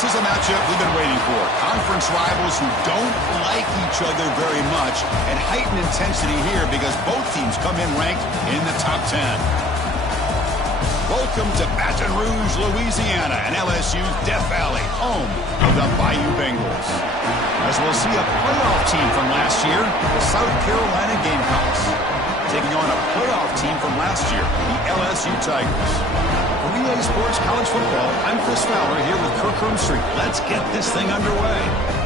This is a matchup we've been waiting for. Conference rivals who don't like each other very much, and heightened intensity here because both teams come in ranked in the top 10. Welcome to Baton Rouge, Louisiana, and LSU's Death Valley, home of the Bayou Bengals. As we'll see a playoff team from last year, the South Carolina Gamecocks, taking on a playoff team from last year, the LSU Tigers. For EA Sports College Football, I'm Chris Fowler here with Kirk Herbstreit. Let's get this thing underway.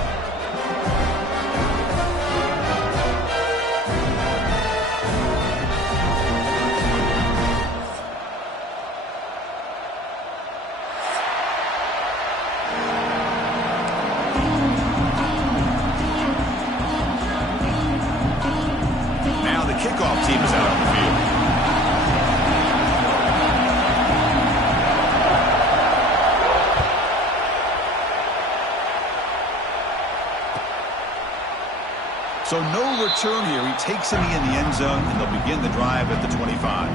Kickoff team is out on the field. So no return here. He takes him in the end zone, and they'll begin the drive at the 25.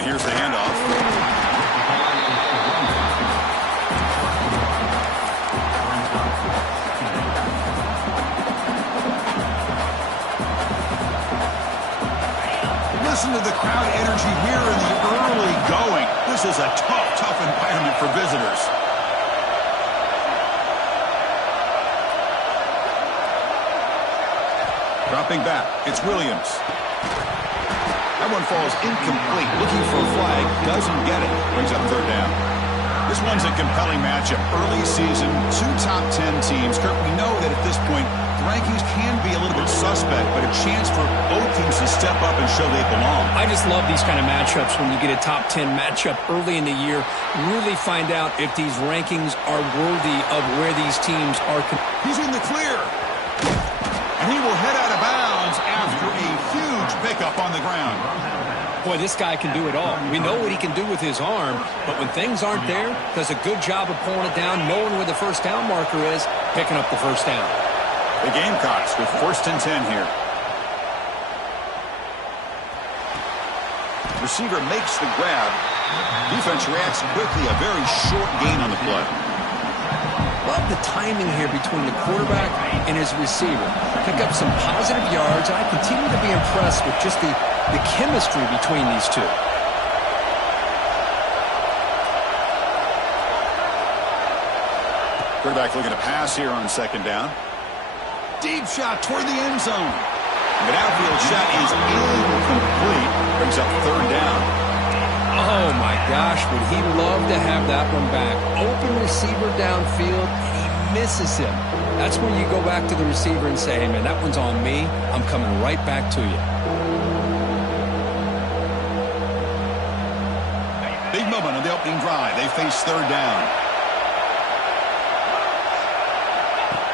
Here's the handoff. Listen to the crowd energy here in the early going. This is a tough environment for visitors. Dropping back, it's Williams. That one falls incomplete. Looking for a flag. Doesn't get it. Brings up third down. This one's a compelling matchup. Early season, two top 10 teams. Kirk, we know that at this point, the rankings can be a little bit suspect, but a chance for both teams to step up and show they belong. I just love these kind of matchups when you get a top 10 matchup early in the year. Really find out if these rankings are worthy of where these teams are. He's in the clear. And he will head out of bounds after a huge pickup on the ground. Boy, this guy can do it all. We know what he can do with his arm, but when things aren't there, does a good job of pulling it down, knowing where the first down marker is, picking up the first down. The Gamecocks with 1st and 10 here. Receiver makes the grab. Defense reacts quickly. A very short gain on the play. Love the timing here between the quarterback and his receiver. Pick up some positive yards. I continue to be impressed with just the chemistry between these two. Quarterback looking to pass here on 2nd down. Deep shot toward the end zone. The outfield shot is incomplete. Brings up 3rd down. Oh, my gosh, would he love to have that one back. Open receiver downfield, and he misses him. That's when you go back to the receiver and say, hey, man, that one's on me. I'm coming right back to you. Big moment on the opening drive. They face 3rd down.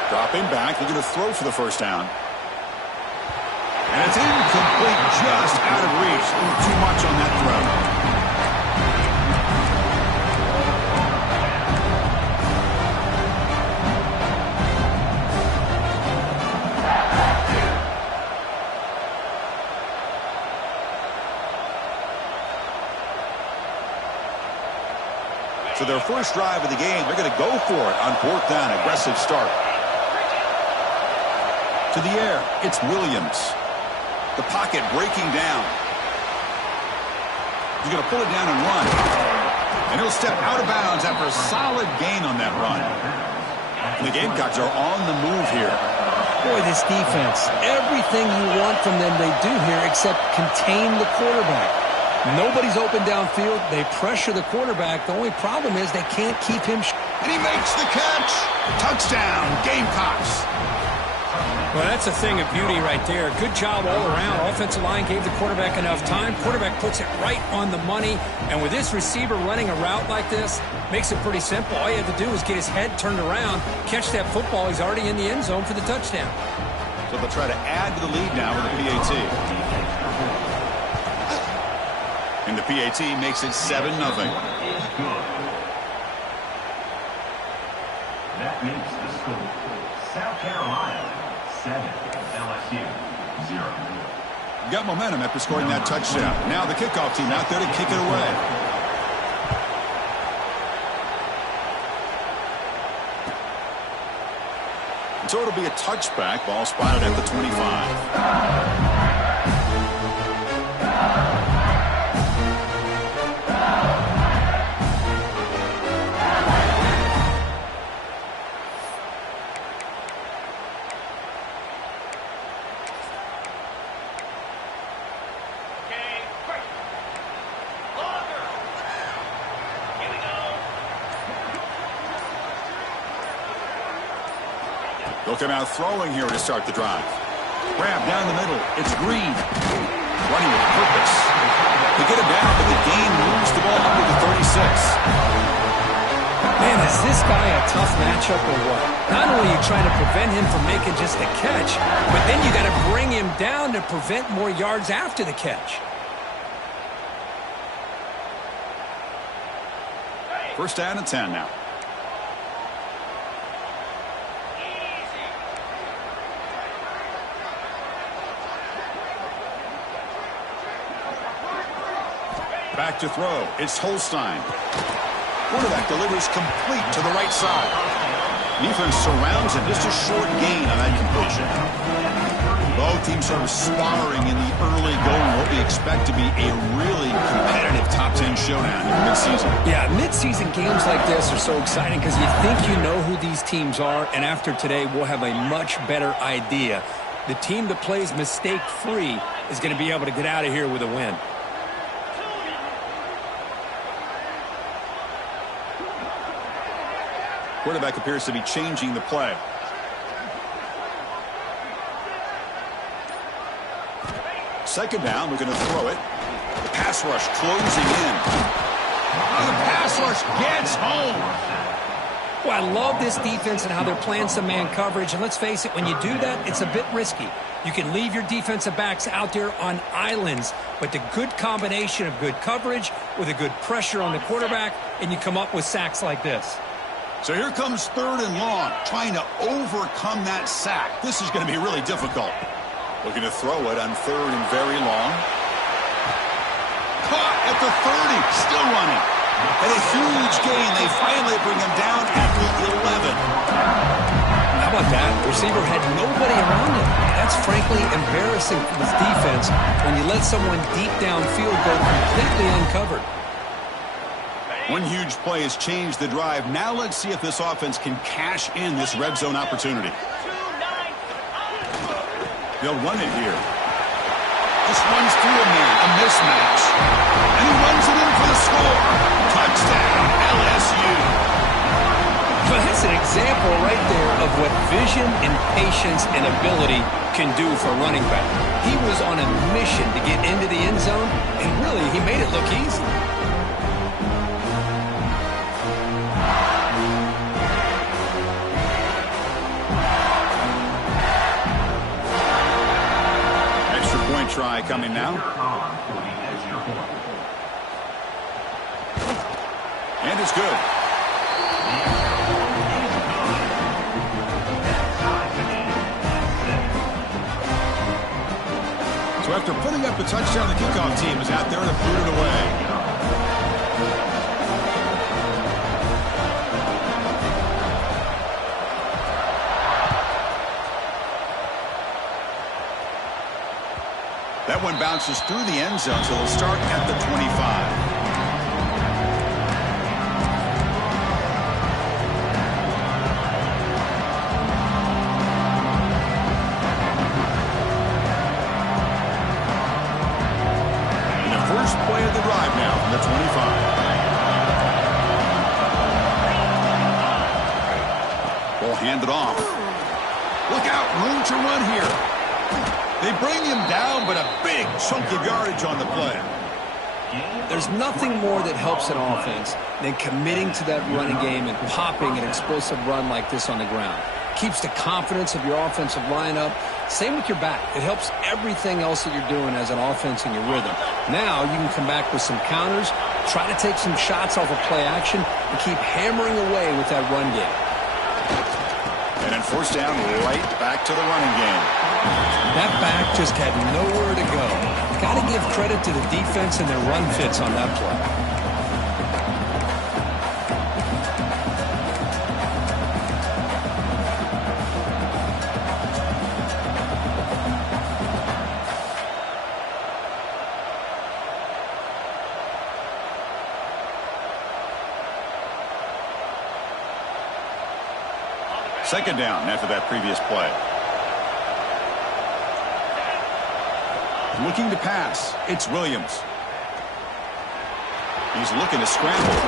Dropping back, looking to throw for the first down. And it's incomplete, just out of reach. Too much on that throw. So their first drive of the game, they're going to go for it on 4th down. Aggressive start. To the air, it's Williams. The pocket breaking down. He's going to pull it down and run. And he'll step out of bounds after a solid gain on that run. And the Gamecocks are on the move here. Boy, this defense, everything you want from them they do here except contain the quarterback. Nobody's open downfield. They pressure the quarterback. The only problem is they can't keep him. And he makes the catch. Touchdown, Gamecocks. Well, that's a thing of beauty right there. Good job all around. Offensive line gave the quarterback enough time. Quarterback puts it right on the money. And with this receiver running a route like this, makes it pretty simple. All you have to do is get his head turned around, catch that football. He's already in the end zone for the touchdown. So they'll try to add to the lead now with the PAT. And the PAT makes it 7-0. That makes the score South Carolina 7, LSU 0. Got momentum after scoring that touchdown. Now the kickoff team out there to kick it away. So it'll be a touchback. Ball spotted at the 25. They'll come out throwing here to start the drive. Grab down the middle. It's Green. Running with purpose. They get him down, but the game moves the ball up to the 36. Man, is this guy a tough matchup or what? Not only are you trying to prevent him from making just a catch, but then you got to bring him down to prevent more yards after the catch. First down and 10 now. Back to throw. It's Holstein. Quarterback delivers complete to the right side. Defense surrounds him. Just a short gain on that completion. Both teams sort of sparring in the early going. What we expect to be a really competitive top 10 showdown in midseason. Yeah, midseason games like this are so exciting because you think you know who these teams are, and after today we'll have a much better idea. The team that plays mistake-free is going to be able to get out of here with a win. Quarterback appears to be changing the play. Second down, we're going to throw it. Pass rush closing in. And the pass rush gets home. Well, I love this defense and how they're playing some man coverage. And let's face it, when you do that, it's a bit risky. You can leave your defensive backs out there on islands, but the good combination of good coverage with a good pressure on the quarterback, and you come up with sacks like this. So here comes third and long, trying to overcome that sack. This is going to be really difficult. Looking to throw it on third and very long. Caught at the 30, still running. And a huge gain. They finally bring him down at the 11. How about that? The receiver had nobody around him. That's frankly embarrassing for this defense when you let someone deep downfield go completely uncovered. One huge play has changed the drive. Now let's see if this offense can cash in this red zone opportunity. They'll run it here. Just runs through a man, a mismatch. And he runs it in for the score. Touchdown, LSU. Well, that's an example right there of what vision and patience and ability can do for a running back. He was on a mission to get into the end zone, and really, he made it look easy. Try coming now. And it's good. So after putting up the touchdown, the kickoff team is out there to boot it away. That one bounces through the end zone, so they'll start at the 25. And the first play of the drive now from the 25. Ball handed off. Look out, room to run here. They bring him down, but a big chunk of yardage on the play. There's nothing more that helps an offense than committing to that running game and popping an explosive run like this on the ground. Keeps the confidence of your offensive lineup. Same with your back. It helps everything else that you're doing as an offense in your rhythm. Now you can come back with some counters, try to take some shots off of play action, and keep hammering away with that run game. And then first down, right back to the running game. That back just had nowhere to go. Got to give credit to the defense and their run fits on that play. Second down after that previous play. Looking to pass. It's Williams. He's looking to scramble.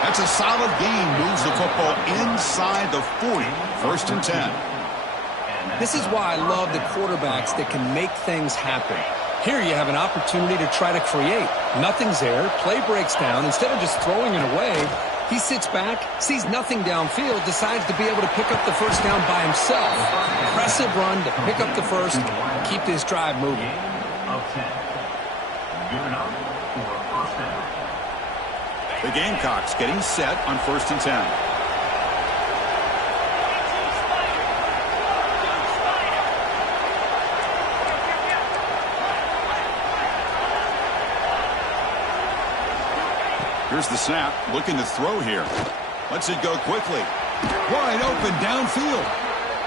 That's a solid gain. Moves the football inside the 40. First and 10. This is why I love the quarterbacks that can make things happen. Here you have an opportunity to try to create. Nothing's there. Play breaks down. Instead of just throwing it away, he sits back, sees nothing downfield, decides to be able to pick up the first down by himself. Impressive run to pick up the first, keep this drive moving. Of 10. Good enough for a first down. The Gamecocks getting set on first and 10. Here's the snap, looking to throw here. Lets it go quickly. Wide open downfield.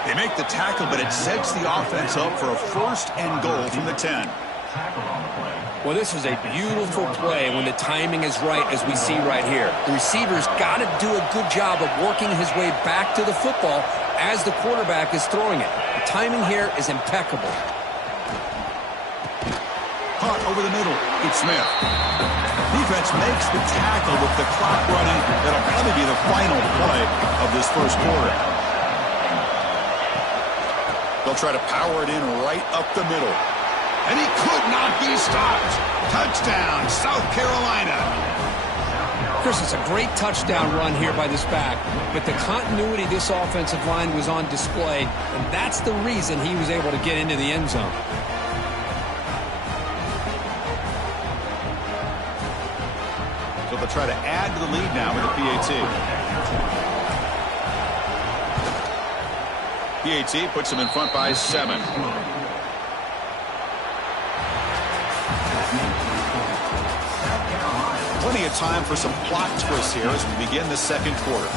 They make the tackle, but it sets the offense up for a first and goal from the 10. Tackle on the play. Well, this is a beautiful play when the timing is right, as we see right here. The receiver's got to do a good job of working his way back to the football as the quarterback is throwing it. The timing here is impeccable. Caught over the middle. It's Smith. Defense makes the tackle with the clock running. That'll probably be the final play of this first quarter. They'll try to power it in right up the middle. And he could not be stopped. Touchdown, South Carolina. Chris, it's a great touchdown run here by this back, but the continuity of this offensive line was on display, and that's the reason he was able to get into the end zone. So they'll try to add to the lead now with a PAT. PAT puts them in front by 7. Plenty of time for some plot twists here as we begin the second quarter.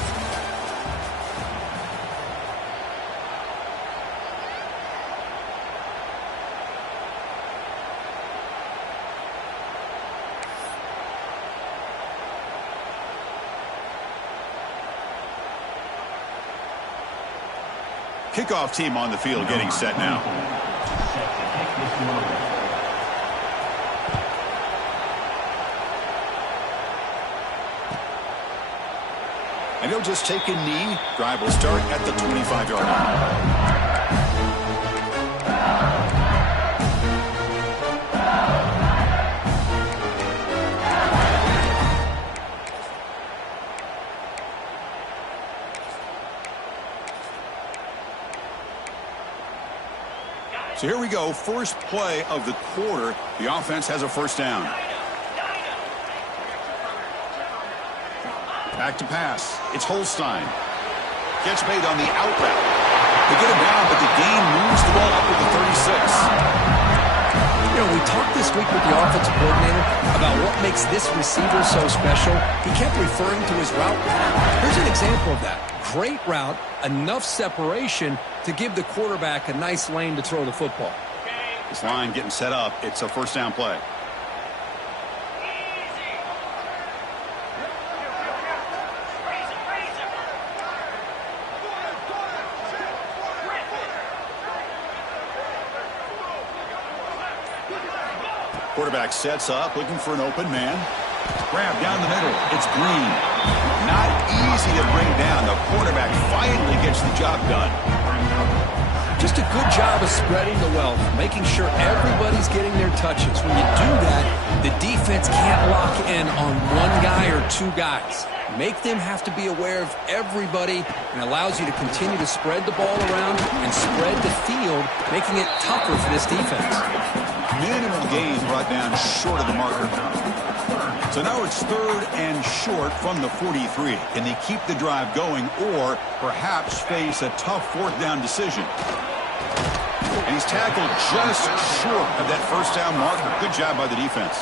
Kickoff team on the field getting set now. And he'll just take a knee. Drive will start at the 25-yard line. So here we go, first play of the quarter. The offense has a first down. Back to pass. It's Holstein. Gets made on the out route. They get him down, but the gain moves the ball up to the 36. You know, we talked this week with the offensive coordinator about what makes this receiver so special. He kept referring to his route. Here's an example of that. Great route, enough separation to give the quarterback a nice lane to throw the football. This line getting set up. It's a first down play. Quarterback sets up, looking for an open man. Grab down the middle. It's Green. Not easy to bring down. The quarterback finally gets the job done. Just a good job of spreading the wealth, making sure everybody's getting their touches. When you do that, the defense can't lock in on one guy or two guys. Make them have to be aware of everybody, and allows you to continue to spread the ball around and spread the field, making it tougher for this defense. Minimum gain brought down short of the marker. So now it's 3rd and short from the 43. Can they keep the drive going or perhaps face a tough 4th down decision? And he's tackled just short of that 1st down marker. Good job by the defense.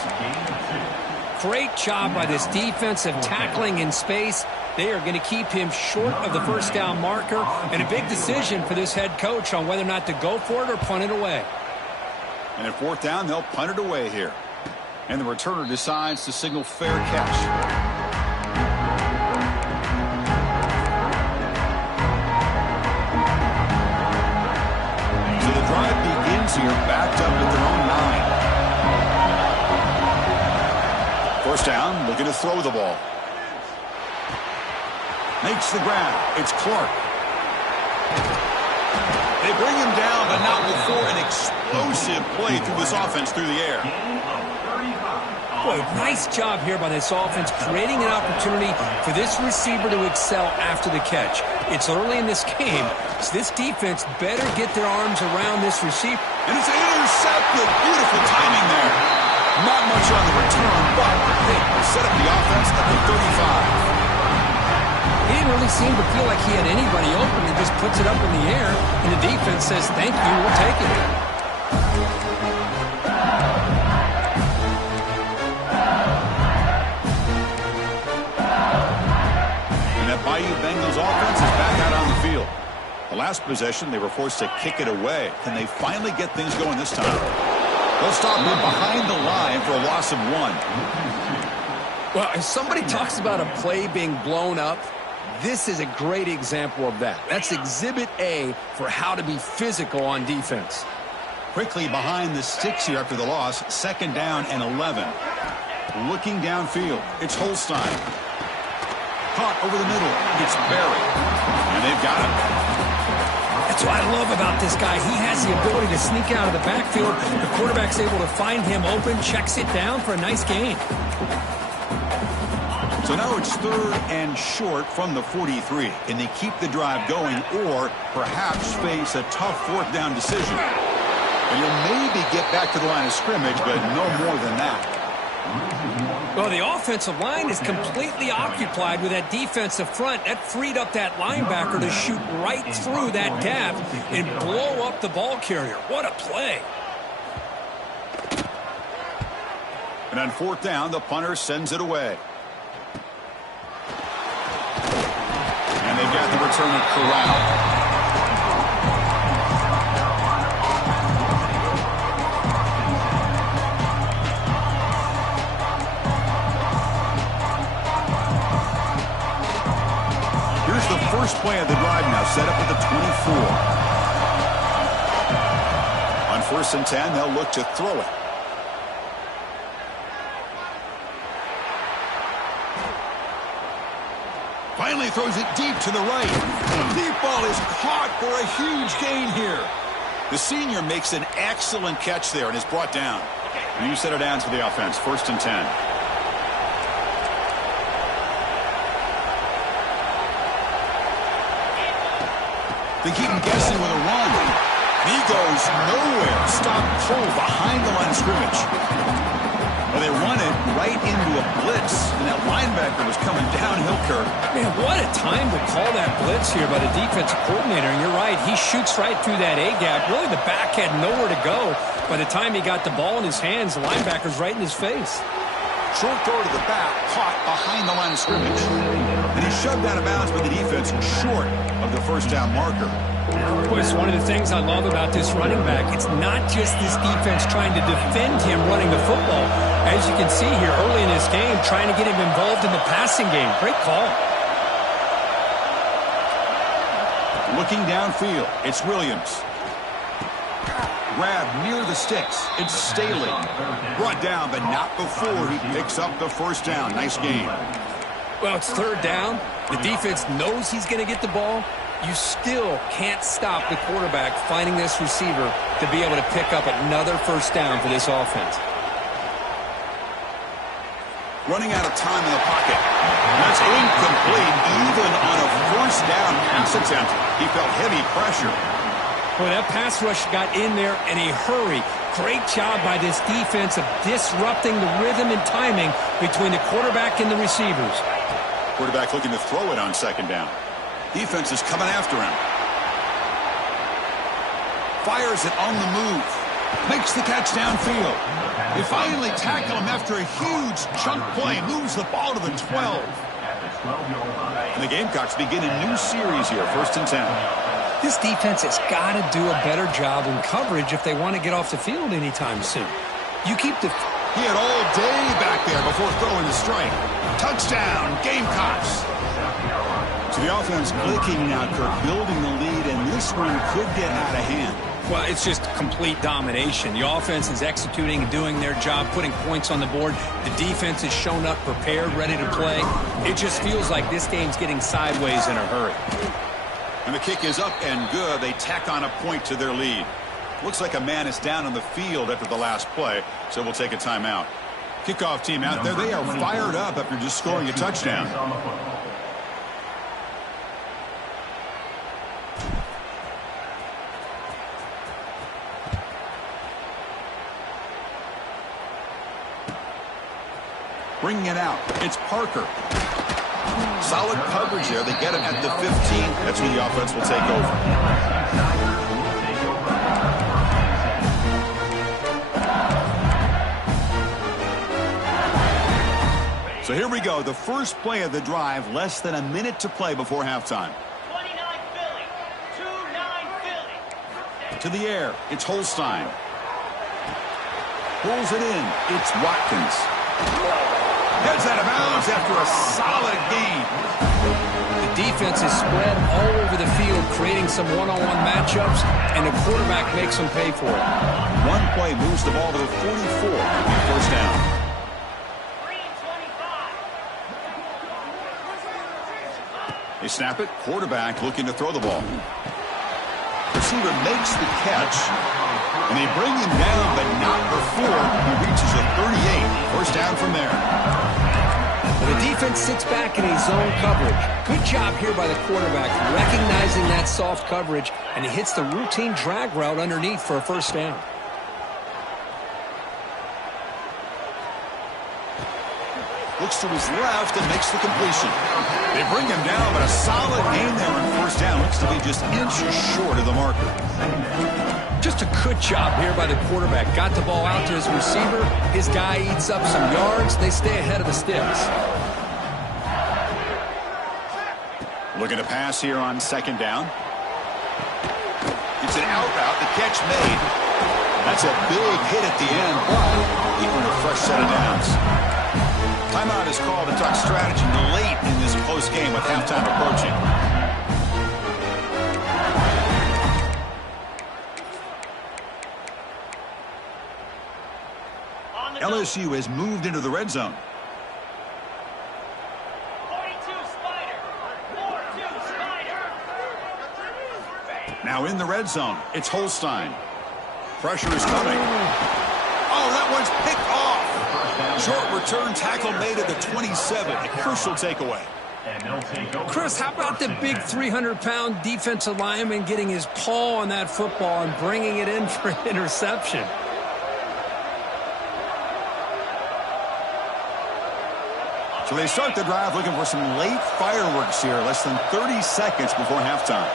Great job by this defensive tackling in space. They are going to keep him short of the 1st down marker, and a big decision for this head coach on whether or not to go for it or punt it away. And at 4th down, they'll punt it away here. And the returner decides to signal fair catch. So the drive begins here, backed up at their own 9. 1st down, looking to throw the ball. Makes the grab. It's Clark. They bring him down, but not before an explosive play through this offense through the air. Boy, nice job here by this offense, creating an opportunity for this receiver to excel after the catch. It's early in this game, so this defense better get their arms around this receiver. And it's intercepted. Beautiful timing there. Not much on the return, but they set up the offense at the 35. He didn't really seem to feel like he had anybody open. He just puts it up in the air, and the defense says, thank you, we'll take it. And that Bayou Bengals offense is back out on the field. The last possession, they were forced to kick it away. Can they finally get things going this time? They'll stop him behind the line for a loss of 1. Well, if somebody talks about a play being blown up, this is a great example of that. That's Exhibit A for how to be physical on defense. Quickly behind the sticks here after the loss. 2nd down and 11. Looking downfield. It's Holstein. Caught over the middle. It's Barry. And they've got him. That's what I love about this guy. He has the ability to sneak out of the backfield. The quarterback's able to find him open, checks it down for a nice gain. So now it's 3rd and short from the 43. Can they keep the drive going or perhaps face a tough 4th down decision? And you'll maybe get back to the line of scrimmage, but no more than that. Well, the offensive line is completely occupied with that defensive front. That freed up that linebacker to shoot right through that gap and blow up the ball carrier. What a play. And on 4th down, the punter sends it away. And they've got the returner corralled. Here's the first play of the drive now, set up at the 24. On 1st and 10, they'll look to throw it. Finally throws it deep to the right. Deep ball is caught for a huge gain here. The senior makes an excellent catch there and is brought down. And you set it down to the offense. 1st and 10. They keep him guessing with a run. He goes nowhere. Stop pull behind the line of scrimmage. Well, they run it right into a blitz, and that linebacker was coming downhill, Kirk. Man, what a time to call that blitz here by the defensive coordinator. And you're right, he shoots right through that A-gap. Really, the back had nowhere to go. By the time he got the ball in his hands, the linebacker's right in his face. Short throw to the back, caught behind the line of scrimmage. And he's shoved out of bounds by the defense short of the 1st down marker. Boy, it's one of the things I love about this running back. It's not just this defense trying to defend him running the football. As you can see here early in this game, trying to get him involved in the passing game. Great call. Looking downfield, it's Williams. Grab near the sticks. It's Staley. Brought down, but not before he picks up the 1st down. Nice game. Well, it's 3rd down. The defense knows he's going to get the ball. you still can't stop the quarterback finding this receiver to be able to pick up another first down for this offense. Running out of time in the pocket. That's incomplete, even on a first down pass attempt. He felt heavy pressure. Boy, that pass rush got in there in a hurry. Great job by this defense of disrupting the rhythm and timing between the quarterback and the receivers. Quarterback looking to throw it on second down. Defense is coming after him. Fires it on the move. Makes the catch downfield. They finally tackle him after a huge chunk play. Moves the ball to the 12. And the Gamecocks begin a new series here, 1st and 10. This defense has got to do a better job in coverage if they want to get off the field anytime soon. You keep the... He had all day back there before throwing the strike. Touchdown, Gamecocks. So the offense clicking now, Kirk, building the lead, and this one could get out of hand. Well, it's just complete domination. The offense is executing and doing their job, putting points on the board. The defense has shown up prepared, ready to play. It just feels like this game's getting sideways in a hurry. And the kick is up and good. They tack on a point to their lead. Looks like a man is down on the field after the last play, so we'll take a timeout. Kickoff team out there. They are fired up after just scoring a touchdown. Bringing it out. It's Parker. Solid coverage there. They get him at the 15. That's where the offense will take over. So here we go. The first play of the drive. Less than a minute to play before halftime. 29 Philly. 2-9 Philly. To the air. It's Holstein. Pulls it in. It's Watkins. Heads out of bounds after a solid gain. The defense is spread all over the field, creating some one-on-one matchups, and the quarterback makes them pay for it. One play moves the ball to the 44. First down. 3-25. They snap it. Quarterback looking to throw the ball. Receiver makes the catch. And they bring him down, but not before he reaches the 38. First down from there. The defense sits back in a zone coverage. Good job here by the quarterback, recognizing that soft coverage, and he hits the routine drag route underneath for a first down. Looks to his left and makes the completion. They bring him down, but a solid gain there on first down. Looks to be just inches short of the marker. Just a good job here by the quarterback. Got the ball out to his receiver. His guy eats up some yards. They stay ahead of the sticks. Looking to pass here on second down. It's an out route. The catch made. That's a big hit at the end, but he earned a fresh set of downs. Timeout is called to talk strategy late in this close game with halftime approaching. LSU has moved into the red zone. 42 Spider. 4-2 Spider. Now in the red zone, it's Holstein. Pressure is coming. Oh, that one's picked off. Short return tackle made at the 27. A crucial takeaway. Chris, how about the big 300-pound defensive lineman getting his paw on that football and bringing it in for an interception? So they start the drive looking for some late fireworks here. Less than 30 seconds before halftime.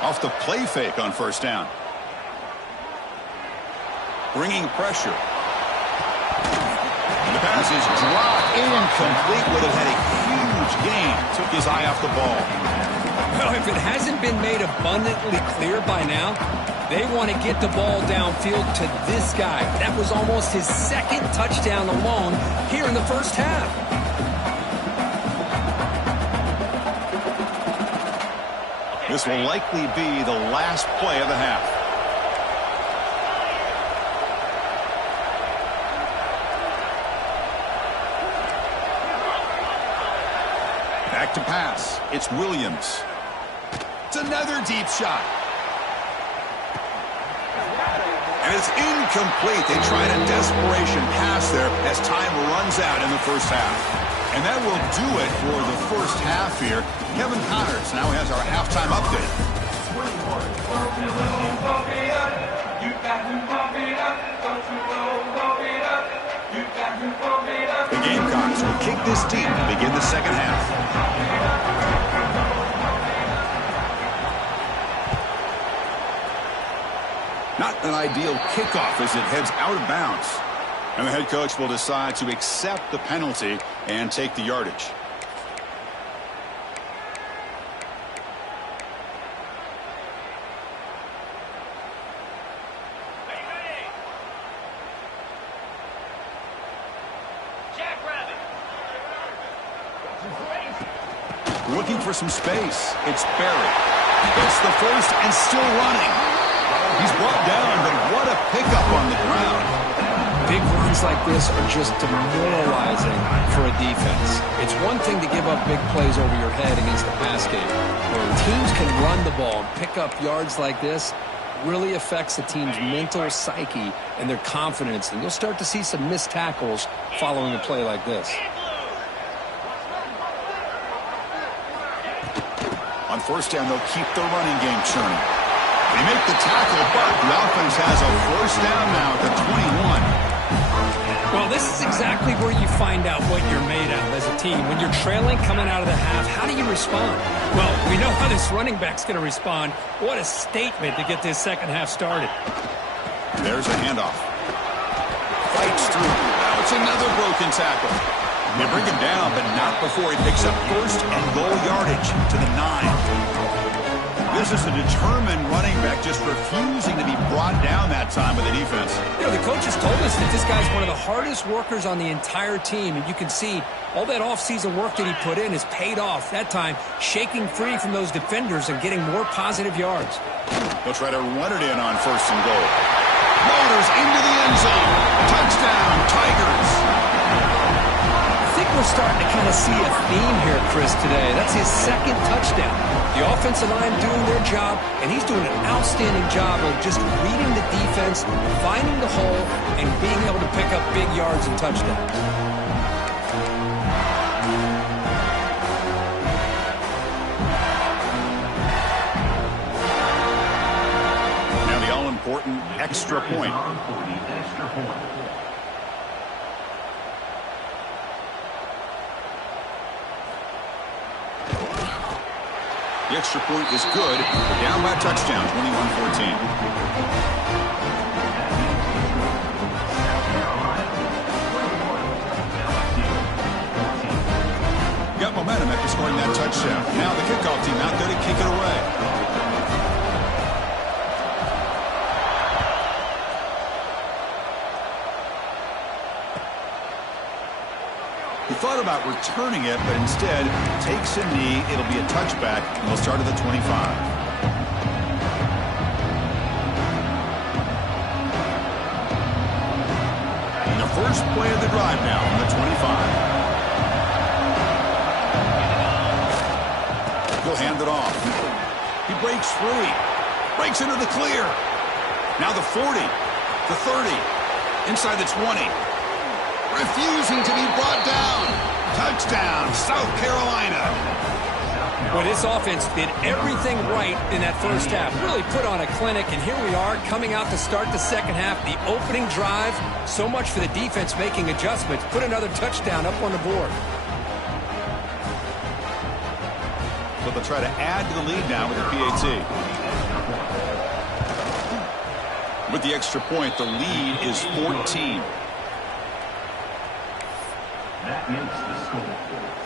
Off the play fake on first down. Bringing pressure. And the pass is dropped. Incomplete. Would have had a huge gain. Took his eye off the ball. Well, if it hasn't been made abundantly clear by now, they want to get the ball downfield to this guy. That was almost his second touchdown alone here in the first half. This will likely be the last play of the half. Back to pass. It's Williams. It's another deep shot. And it's incomplete. They tried a desperation pass there as time runs out in the first half. And that will do it for the first half here. Kevin Connors now has our halftime update. The Gamecocks will kick this deep to begin the second half. Not an ideal kickoff as it heads out of bounds. And the head coach will decide to accept the penalty and take the yardage. Looking for some space. It's Barry. It's the first and still running. He's brought down, but what a pickup on the ground. Big runs like this are just demoralizing for a defense. It's one thing to give up big plays over your head against the pass game. When teams can run the ball and pick up yards like this, really affects the team's mental psyche and their confidence. And you'll start to see some missed tackles following a play like this. On first down, they'll keep the running game churning. They make the tackle, but the offense has a first down now at the 21. Well, this is exactly where you find out what you're made of as a team. When you're trailing coming out of the half, how do you respond? Well, we know how this running back's going to respond. What a statement to get this second half started. There's a handoff. Fights through. Now it's another broken tackle. They bring him down, but not before he picks up first and goal yardage to the 9. This is a determined running back just refusing to be brought down that time by the defense. You know, the coaches told us that this guy's one of the hardest workers on the entire team, and you can see all that offseason work that he put in has paid off. That time, shaking free from those defenders and getting more positive yards. They'll try to run it in on first and goal. Waters into the end zone. Touchdown, Tigers. I think we're starting to kind of see a theme here, Chris, today. That's his second touchdown. The offensive line doing their job, and he's doing an outstanding job of just reading the defense, finding the hole, and being able to pick up big yards and touchdowns. Now the all-important extra point. The extra point is good. We're down by a touchdown, 21-14. Got momentum after scoring that touchdown. Now the kickoff team out there to kick it away. He thought about returning it, but instead takes a knee. It'll be a touchback, and they'll start at the 25. And the first play of the drive now on the 25. He'll hand it off. He breaks free. Breaks into the clear. Now the 40, the 30, inside the 20. Refusing to be brought down. Touchdown, South Carolina. Well, this offense did everything right in that first half. Really put on a clinic, and here we are coming out to start the second half. The opening drive, so much for the defense making adjustments. Put another touchdown up on the board. So they'll try to add to the lead now with the PAT. With the extra point, the lead is 14.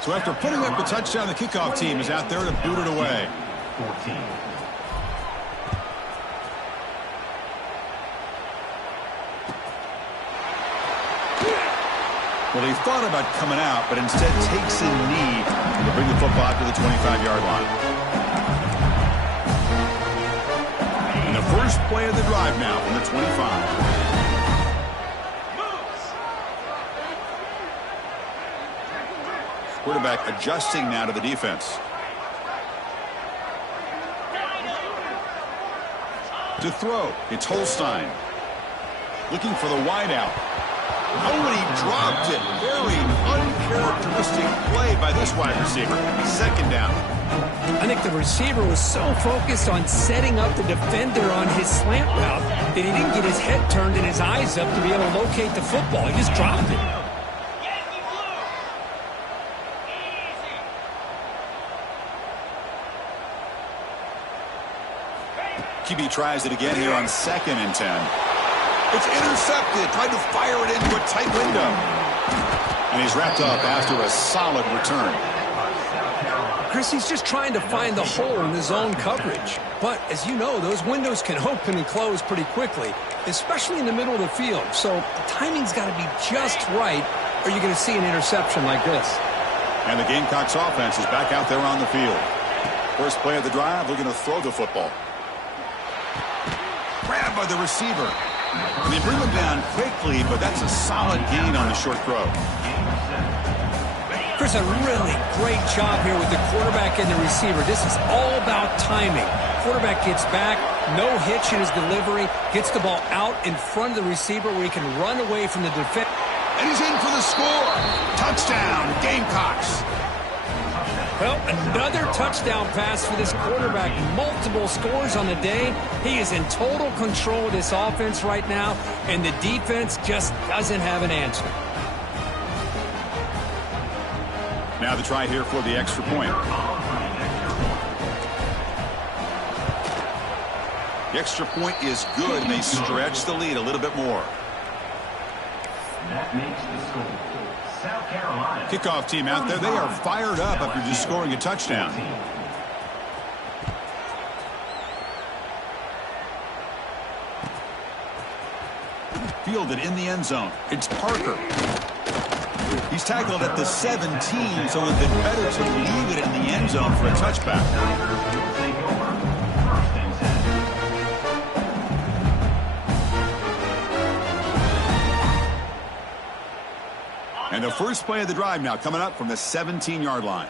So after putting up the touchdown, the kickoff team is out there to boot it away. 14. Well, he thought about coming out, but instead takes a knee to bring the football to the 25-yard line. And the first play of the drive now from the 25. Quarterback adjusting now to the defense. To throw, it's Holstein. Looking for the wideout. Oh, and he dropped it. Very uncharacteristic play by this wide receiver. Second down. I think the receiver was so focused on setting up the defender on his slant route that he didn't get his head turned and his eyes up to be able to locate the football. He just dropped it. Yankee blue. Easy. QB tries it again here on 2nd and 10. It's intercepted. Tried to fire it into a tight window. And he's wrapped up after a solid return. Chris, he's just trying to find the hole in the zone coverage. But, as you know, those windows can open and close pretty quickly, especially in the middle of the field. So the timing's got to be just right, or you're going to see an interception like this. And the Gamecocks offense is back out there on the field. First play of the drive, looking to throw the football. Grabbed by the receiver. They bring him down quickly, but that's a solid gain on the short throw. Chris, a really great job here with the quarterback and the receiver. This is all about timing. Quarterback gets back, no hitch in his delivery, gets the ball out in front of the receiver where he can run away from the defense. And he's in for the score. Touchdown, Gamecocks. Well, another touchdown pass for this quarterback. Multiple scores on the day. He is in total control of this offense right now, and the defense just doesn't have an answer. Now the try here for the extra point. The extra point is good, and they stretch the lead a little bit more. That makes the score. South Carolina. Kickoff team out there. They are fired up after just scoring a touchdown. Fielded in the end zone. It's Parker. He's tackled at the 17, so it would have been better to leave it in the end zone for a touchback. And the first play of the drive now coming up from the 17-yard line.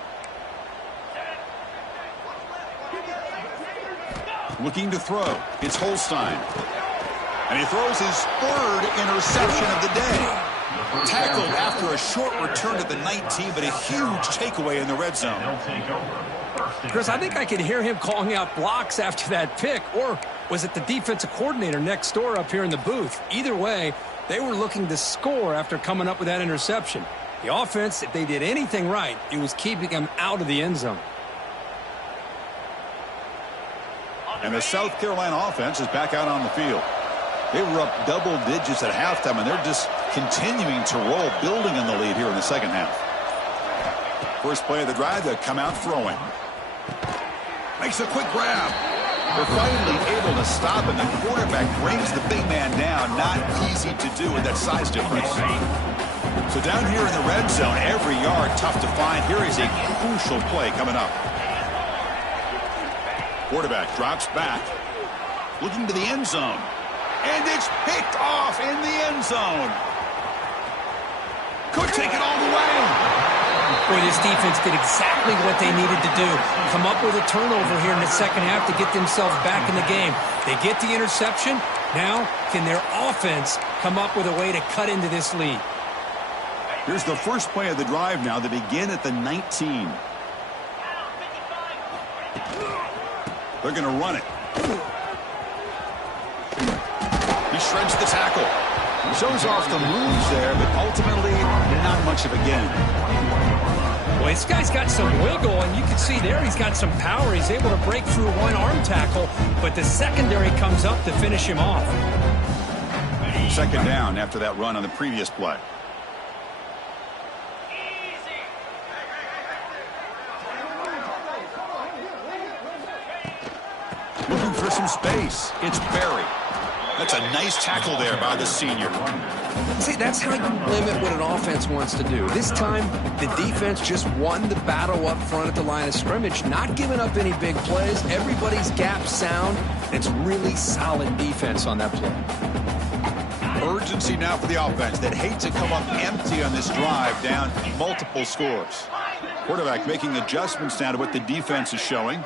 Looking to throw. It's Holstein. And he throws his third interception of the day. Tackled after a short return to the 19, but a huge takeaway in the red zone. Chris, I think I could hear him calling out blocks after that pick, or was it the defensive coordinator next door up here in the booth? Either way, they were looking to score after coming up with that interception. The offense, if they did anything right, it was keeping them out of the end zone. And the South Carolina offense is back out on the field. They were up double digits at halftime, and they're just continuing to roll, building in the lead here in the second half. First play of the drive, they come out throwing. Makes a quick grab. They're finally able to stop him. The quarterback brings the big man down. Not easy to do with that size difference. So down here in the red zone, every yard tough to find. Here is a crucial play coming up. Quarterback drops back. Looking to the end zone. And it's picked off in the end zone. Could take it all the way. Boy, this defense did exactly what they needed to do. Come up with a turnover here in the second half to get themselves back in the game. They get the interception. Now, can their offense come up with a way to cut into this lead? Here's the first play of the drive now. They begin at the 19. They're going to run it. He shreds the tackle. Shows off the moves there, but ultimately not much of a gain. Well, this guy's got some wiggle, and you can see there he's got some power. He's able to break through one arm tackle, but the secondary comes up to finish him off. Second down after that run on the previous play. Looking for some space. It's Barry. That's a nice tackle there by the senior. See, that's how you limit what an offense wants to do. This time, the defense just won the battle up front at the line of scrimmage, not giving up any big plays. Everybody's gap sound. It's really solid defense on that play. Urgency now for the offense that hate to come up empty on this drive, down multiple scores. Quarterback making adjustments now to what the defense is showing.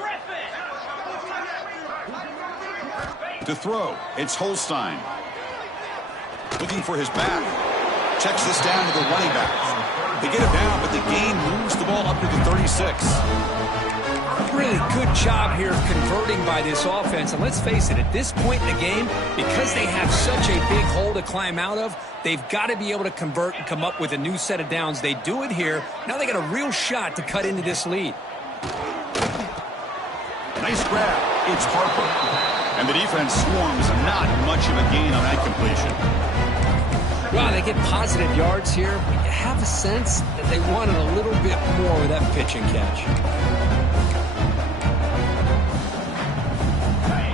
To throw, it's Holstein. Looking for his back. Checks this down to the running back. They get it down, but the gain moves the ball up to the 36. Really good job here converting by this offense. And let's face it, at this point in the game, because they have such a big hole to climb out of, they've got to be able to convert and come up with a new set of downs. They do it here. Now they got a real shot to cut into this lead. Nice grab. It's Harper. And the defense swarms. Not much of a gain on that completion. Wow, they get positive yards here, but you have a sense that they wanted a little bit more with that pitch and catch.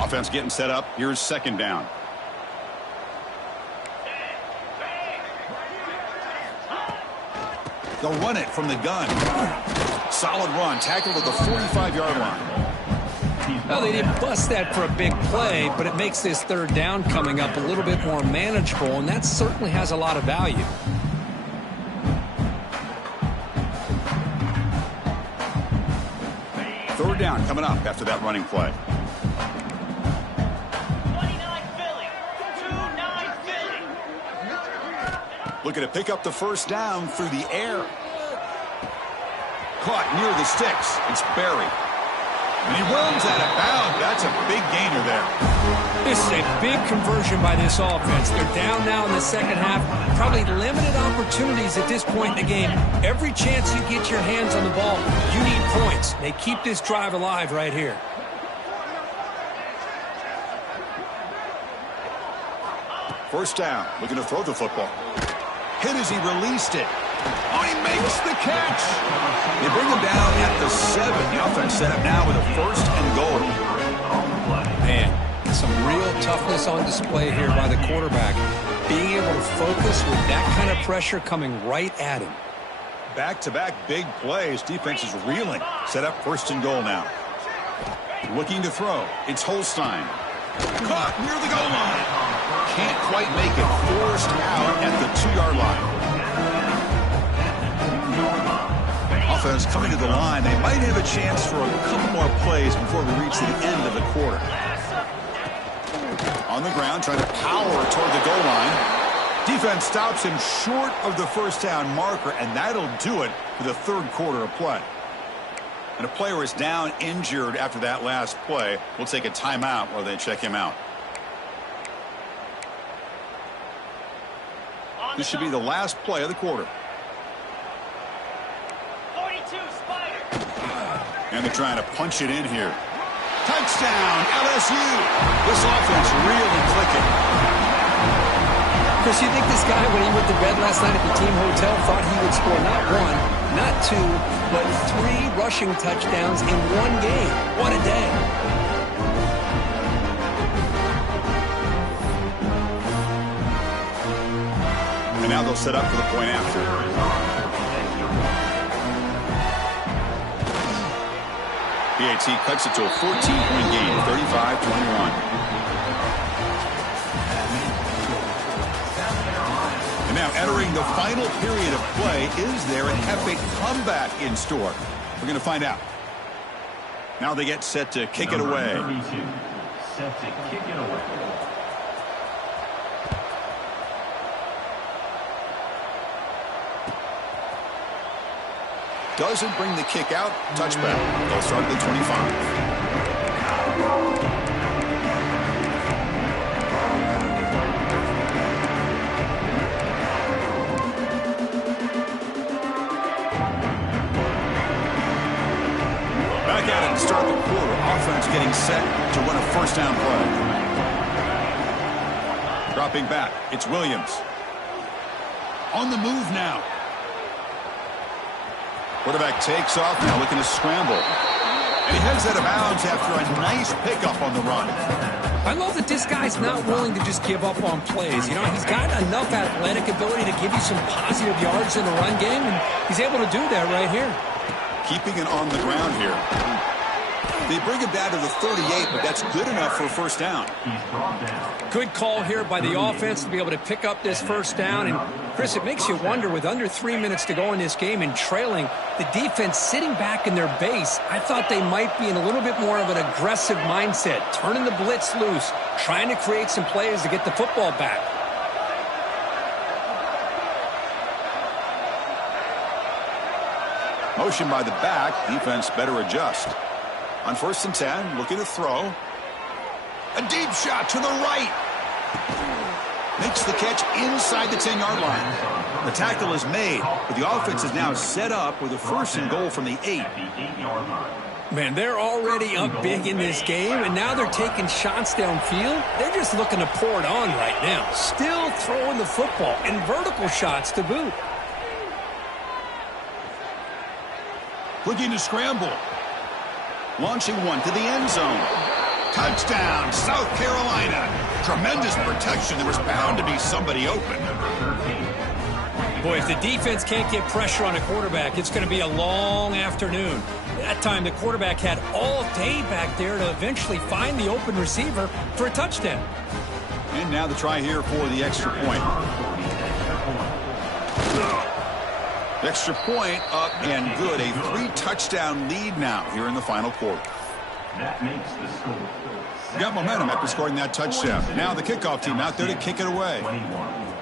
Offense getting set up. Here's second down. They'll run it from the gun. Solid run. Tackled at the 45-yard line. Well, they didn't bust that for a big play, but it makes this third down coming up a little bit more manageable, and that certainly has a lot of value. Third down coming up after that running play. 29 Philly. 2-9 Philly. Looking to pick up the first down through the air. Caught near the sticks. It's Barry. And he runs out of bounds. That's a big gainer there. This is a big conversion by this offense. They're down now in the second half. Probably limited opportunities at this point in the game. Every chance you get your hands on the ball, you need points. They keep this drive alive right here. First down. Looking to throw the football. Hit as he released it. Oh, he makes the catch. They bring him down at the 7. The offense set up now with a first and goal. Man, some real toughness on display here by the quarterback. Being able to focus with that kind of pressure coming right at him. Back-to-back big plays. Defense is reeling. Set up first and goal now. Looking to throw. It's Holstein. Caught near the goal line. Can't quite make it. Forced out at the 2-yard line. Offense coming to the line. They might have a chance for a couple more plays before we reach the end of the quarter. On the ground, trying to power toward the goal line. Defense stops him short of the first down marker, and that'll do it for the third quarter of play. And a player is down injured after that last play. We'll take a timeout while they check him out. This should be the last play of the quarter. 42 Spider. And they're trying to punch it in here. Touchdown, LSU. This offense really clicking. Chris, you think this guy, when he went to bed last night at the team hotel, thought he would score not 1, not 2, but 3 rushing touchdowns in one game? What a day. And now they'll set up for the point after. PAT cuts it to a 14-point game, 35-21. And now entering the final period of play, is there an epic comeback in store? We're going to find out. Now they get set to kick it away. 32, set to kick it away. Doesn't bring the kick out. Touchback. They'll start at the 25. Back at it to start the quarter. Offense getting set to run a first down play. Dropping back. It's Williams. On the move now. Quarterback takes off now, looking to scramble. And he heads out of bounds after a nice pickup on the run. I love that this guy's not willing to just give up on plays. You know, he's got enough athletic ability to give you some positive yards in the run game, and he's able to do that right here. Keeping it on the ground here. They bring it down to the 38, but that's good enough for a first down. Good call here by the offense to be able to pick up this first down. And, Chris, it makes you wonder, with under 3 minutes to go in this game and trailing, the defense sitting back in their base, I thought they might be in a little bit more of an aggressive mindset, turning the blitz loose, trying to create some plays to get the football back. Motion by the back. Defense better adjust. On 1st and 10, looking to throw. A deep shot to the right. Makes the catch inside the 10-yard line. The tackle is made, but the offense is now set up with a 1st and goal from the 8. Man, they're already up big in this game, and now they're taking shots downfield. They're just looking to pour it on right now. Still throwing the football, and vertical shots to boot. Looking to scramble. Launching one to the end zone. Touchdown, South Carolina. Tremendous protection. There was bound to be somebody open. Boy, if the defense can't get pressure on a quarterback, it's going to be a long afternoon. That time, the quarterback had all day back there to eventually find the open receiver for a touchdown. And now the try here for the extra point. Extra point up and good. A 3-touchdown lead now here in the final quarter. That makes the score. Got momentum after scoring that touchdown. Now the kickoff team out there to kick it away. 21.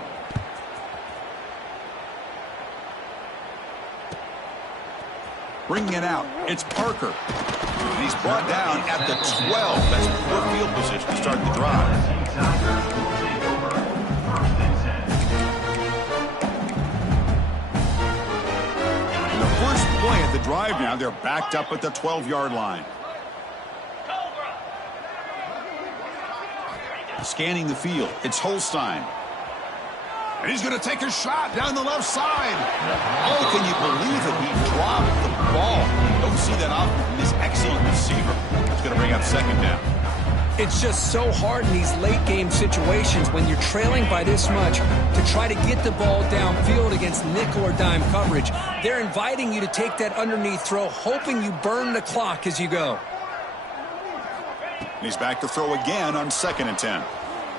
Bringing it out. It's Parker. And he's brought down at the 12. That's poor field position to start the drive. First play at the drive now. They're backed up at the 12-yard line. Scanning the field. It's Holstein. And he's going to take a shot down the left side. Oh, can you believe it? He dropped the ball. Don't see that often from this excellent receiver. That's going to bring up 2nd down. It's just so hard in these late-game situations when you're trailing by this much to try to get the ball downfield against nickel or dime coverage. They're inviting you to take that underneath throw, hoping you burn the clock as you go. And he's back to throw again on 2nd and 10.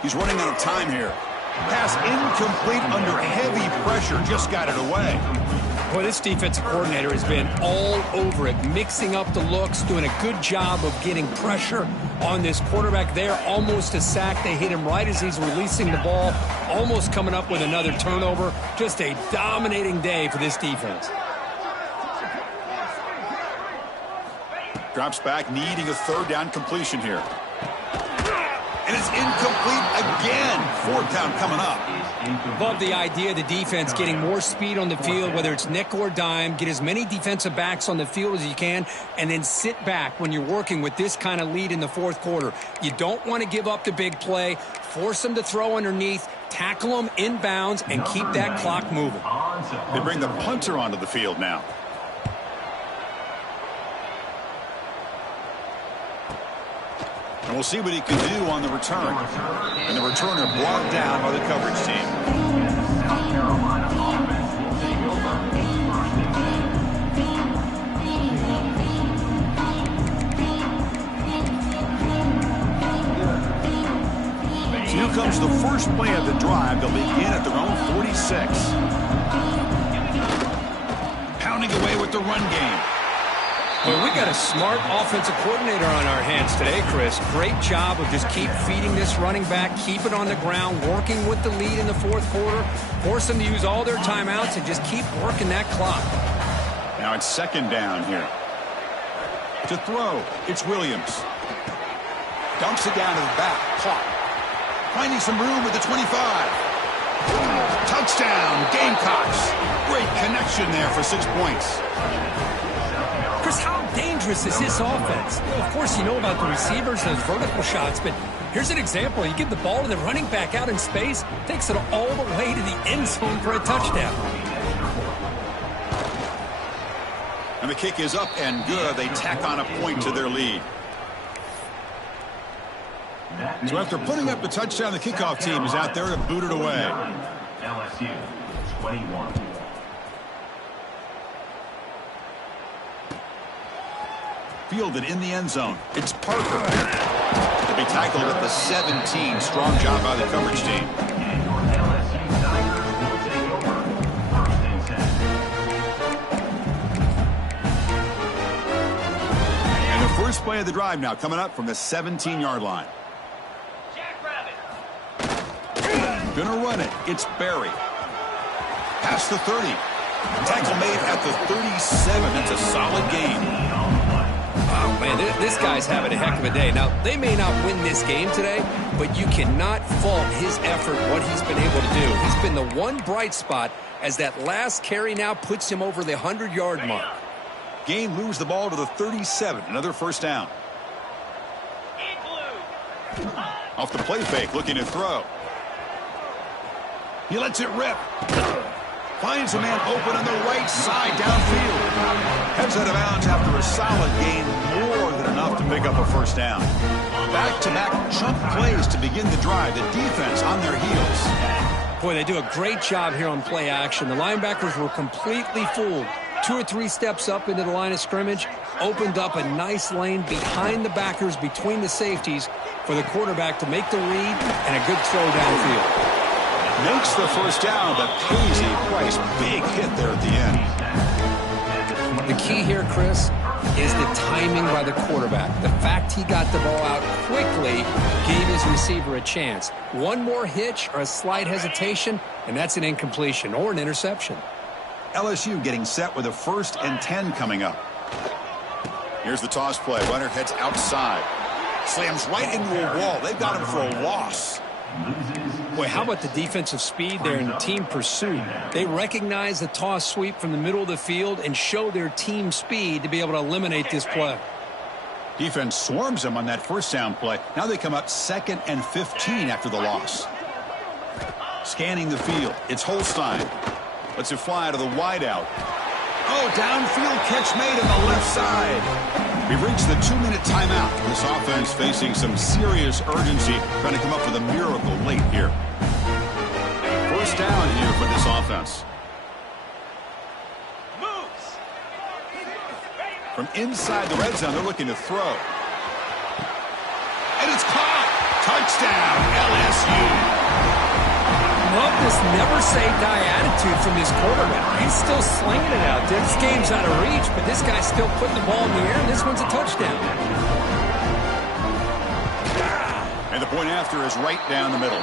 He's running out of time here. Pass incomplete under heavy pressure. Just got it away. Boy, this defensive coordinator has been all over it, mixing up the looks, doing a good job of getting pressure on this quarterback there. Almost a sack. They hit him right as he's releasing the ball, almost coming up with another turnover. Just a dominating day for this defense. Drops back, needing a 3rd down completion here. And it's incomplete again. 4th down coming up. Love the idea of the defense getting more speed on the field, whether it's nickel or dime, get as many defensive backs on the field as you can, and then sit back when you're working with this kind of lead in the 4th quarter. You don't want to give up the big play, force them to throw underneath, tackle them inbounds, and keep that clock moving. They bring the punter onto the field now. And we'll see what he can do on the return. And the returner brought down by the coverage team. South Carolina offense will take over. 1st and 10. So here comes the first play of the drive. They'll begin at their own 46. Pounding away with the run game. Well, we got a smart offensive coordinator on our hands today, Chris. Great job of just keep feeding this running back, keep it on the ground, working with the lead in the 4th quarter, force them to use all their timeouts and just keep working that clock. Now it's 2nd down here. To throw, it's Williams. Dumps it down to the back. Clock. Finding some room with the 25. Touchdown, Gamecocks. Great connection there for 6 points. Chris, how dangerous is this offense? Of course, you know about the receivers, those vertical shots, but here's an example. You give the ball to the running back out in space, takes it all the way to the end zone for a touchdown. And the kick is up and good. They tack on a point to their lead. So after putting up the touchdown, the kickoff team is out there to boot it away. LSU 21. Fielded in the end zone. It's Parker. To be tackled at the 17. Strong job by the coverage team. And the first play of the drive now coming up from the 17-yard line. Gonna run it. It's Barry. Past the 30. Tackle made at the 37. That's a solid gain. Oh, man, this guy's having a heck of a day. Now, they may not win this game today, but you cannot fault his effort, what he's been able to do. He's been the one bright spot as that last carry now puts him over the 100-yard mark. Gain moves the ball to the 37. Another first down. Off the play fake, looking to throw. He lets it rip. Finds a man open on the right side downfield. Heads out of bounds after a solid gain, more than enough to pick up a first down. Back-to-back chunk plays to begin the drive. The defense on their heels. Boy, they do a great job here on play action. The linebackers were completely fooled. 2 or 3 steps up into the line of scrimmage, opened up a nice lane behind the backers, between the safeties, for the quarterback to make the read and a good throw downfield. Makes the first down, but pays a price. Big hit there at the end. The key here, Chris, is the timing by the quarterback. The fact he got the ball out quickly gave his receiver a chance. One more hitch or a slight hesitation, and that's an incompletion or an interception. LSU getting set with a 1st and 10 coming up. Here's the toss play. Runner heads outside. Slams right into a wall. They've got him for a loss. Boy, how about the defensive speed there in team pursuit? They recognize the toss sweep from the middle of the field and show their team speed to be able to eliminate this play. Defense swarms him on that first down play. Now they come up 2nd and 15 after the loss. Scanning the field. It's Holstein. Lets it fly out of the wideout. Oh, downfield catch made on the left side. We've reached the 2-minute timeout. This offense facing some serious urgency, trying to come up with a miracle late here. First down here for this offense. Moves. From inside the red zone, they're looking to throw. And it's caught. Touchdown, LSU. Love this never-say-die attitude from this quarterback. He's still slinging it out there. This game's out of reach, but this guy's still putting the ball in the air, and this one's a touchdown. And the point after is right down the middle.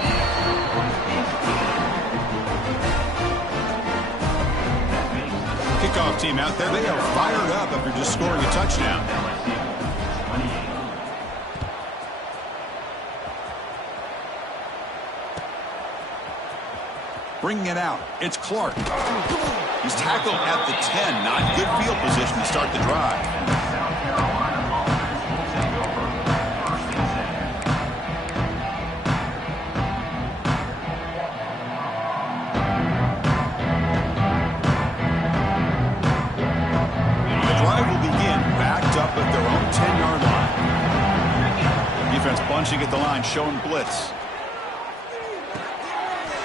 Kickoff team out there. They are fired up after just scoring a touchdown. Bringing it out. It's Clark. He's tackled at the 10. Not good field position to start the drive. The drive will begin backed up at their own 10-yard line. Defense bunching at the line, showing blitz.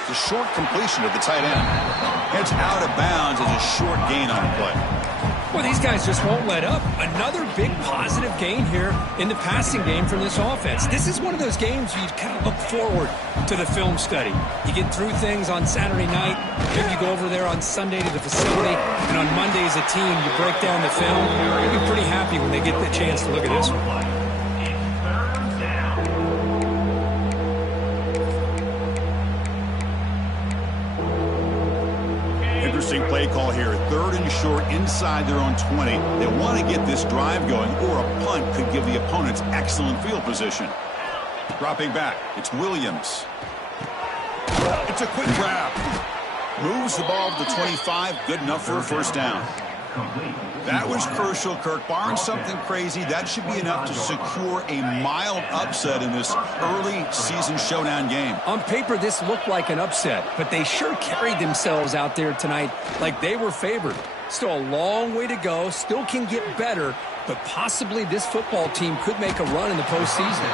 The short completion of the tight end. Heads out of bounds as a short gain on the play. Well, these guys just won't let up. Another big positive gain here in the passing game from this offense. This is one of those games you kind of look forward to the film study. You get through things on Saturday night, then you go over there on Sunday to the facility, and on Monday as a team, you break down the film. You'll be pretty happy when they get the chance to look at this one. Interesting play call here. 3rd and short inside their own 20. They want to get this drive going, or a punt could give the opponents excellent field position. Dropping back. It's Williams. It's a quick grab. Moves the ball to the 25. Good enough for a first down. That was crucial, Kirk. Barring something crazy, that should be enough to secure a mild upset in this early season showdown game. On paper, this looked like an upset, but they sure carried themselves out there tonight like they were favored. Still a long way to go, still can get better, but possibly this football team could make a run in the postseason.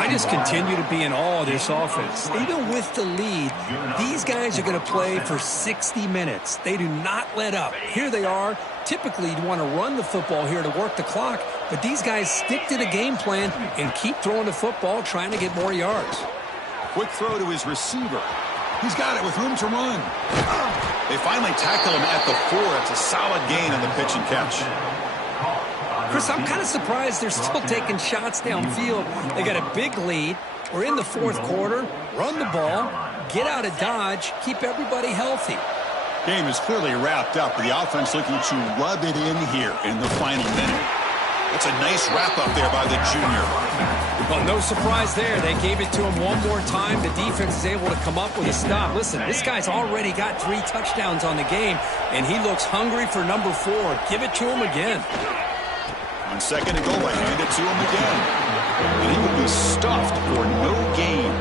I just continue to be in awe of this offense. Even with the lead, these guys are going to play for 60 minutes. They do not let up. Here they are, typically you'd want to run the football here to work the clock, but these guys stick to the game plan and keep throwing the football, trying to get more yards. Quick throw to his receiver. He's got it with room to run. They finally tackle him at the 4. It's a solid gain on the pitch and catch. Chris, I'm kind of surprised they're still taking shots downfield. They got a big lead. We're in the fourth quarter. Run the ball, get out of Dodge, keep everybody healthy. Game is clearly wrapped up. The offense looking to rub it in here in the final minute. That's a nice wrap-up there by the junior. Well, no surprise there. They gave it to him one more time. The defense is able to come up with a stop. Listen, this guy's already got 3 touchdowns on the game, and he looks hungry for number 4. Give it to him again. On second and goal, I hand it to him again. And he will be stuffed for no gain.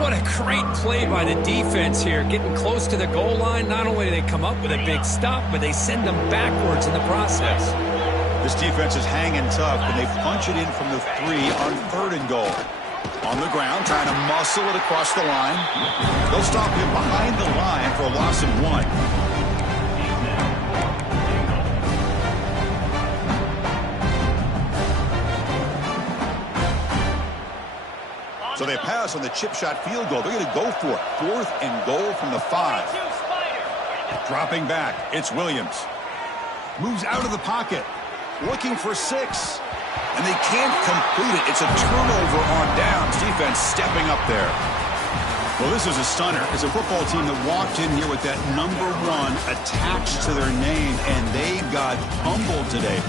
What a great play by the defense here. Getting close to the goal line, not only do they come up with a big stop, but they send them backwards in the process. This defense is hanging tough, and they punch it in from the 3 on third and goal. On the ground, trying to muscle it across the line. They'll stop him behind the line for a loss of 1. So they pass on the chip shot field goal. They're going to go for it. 4th and goal from the 5. Dropping back, it's Williams. Moves out of the pocket. Looking for 6. And they can't complete it. It's a turnover on downs. Defense stepping up there. Well, this is a stunner. It's a football team that walked in here with that number 1 attached to their name, and they got humbled today.